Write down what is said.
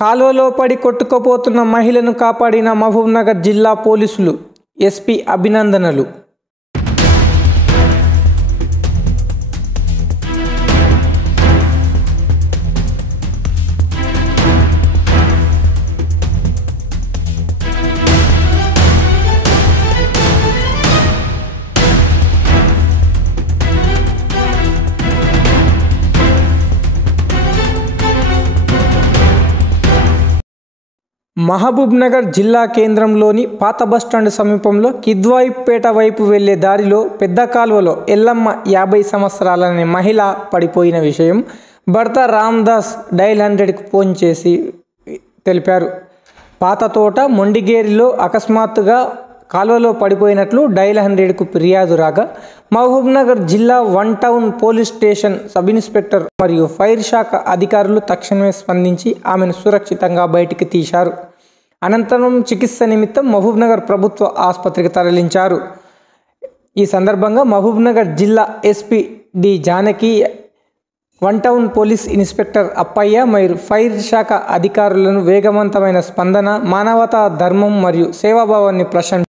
కాలువలో పడి కొట్టుకుపోతున్న మహిళను కాపాడిన మహబూబ్నగర్ జిల్లా పోలీసులు. ఎస్పీ అభినందనలు. మహబూబ్నగర్ జిల్లా కేంద్రంలోని పాత బస్టాండ్ సమీపంలో కిద్వాయిపేట వైపు వెళ్లే దారిలో పెద్ద కాలువలో ఎల్లమ్మ 50 సంవత్సరాలనే మహిళ పడిపోయిన విషయం భర్త రామ్దాస్ డైల్ 100కు ఫోన్ చేసి తెలిపారు. పాత తోట మొండిగేరిలో అకస్మాత్తుగా కాలువలో పడిపోయినట్లు డైల్ 100కు ఫిర్యాదు రాగా మహబూబ్నగర్ జిల్లా 1 town police station sub inspector మరియు ఫైర్ శాఖ అధికారులు తక్షణమే స్పందించి ఆమెను సురక్షితంగా బయటికి తీశారు. అనంతరం చికిత్స నిమిత్తం మహబూబ్నగర్ ప్రభుత్వ ఆసుపత్రికి తరలించారు. ఈ సందర్భంగా మహబూబ్నగర్ జిల్లా SP D Janaki, 1 town police inspector Appaiah మరియు ఫైర్ శాఖ అధికారులను వేగవంతమైన స్పందన, మానవతా ధర్మం మరియు సేవాభావాన్ని ప్రశంసించారు.